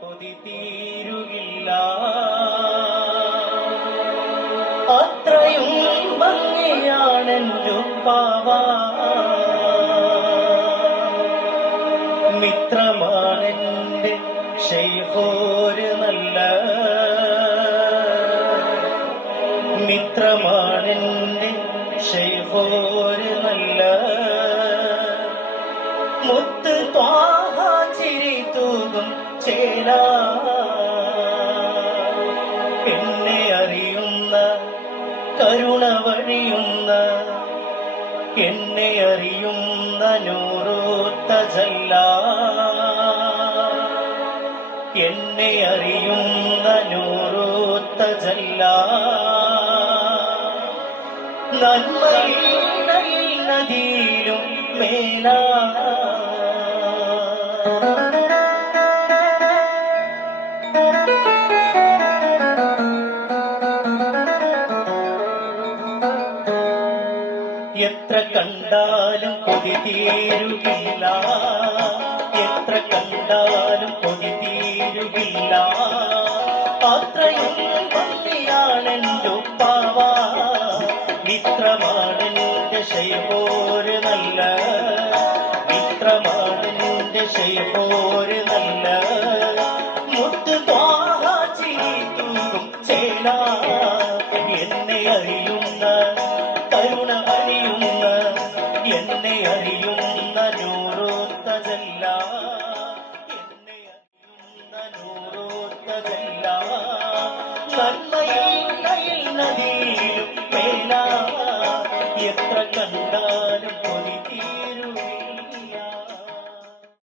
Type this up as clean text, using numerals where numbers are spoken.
കൊതി തീരുകില്ല. അത്രയും ഭംഗിയാണെന്റുപ്പാവ, മിത്രമാണെന്റെ ശൈഖോര് നല്ല മിത്രമാണെന്റെ ശൈഖോര് നല്ല മുത്ത് ത്വാഹ ചിരി തൂകും ചേല. എന്നെ അറിയുന്ന കരുണ വഴിയുന്ന എന്നെ അറിയുന്ന നൂറൂത്ത ജല്ല, എന്നെ അറിയുന്ന നൂറൂത്ത ജല്ല. നന്മയിൽ നദിയിലും മേല. എത്ര കണ്ടാലും കൊതി തീരുകില്ല, എത്ര കണ്ടാലും കൊതി തീരുകില്ല. അത്രയും ഭംഗിയാണെന്റുപ്പാവ, മിത്രമാണെന്റെ ശൈഖോര് നല്ല മിത്രമാണെന്റെ ശൈഖോര് നല്ല മുത്ത് ത്വാഹ ചിരി തൂകും ചേല. എന്നെ അറിയുന്ന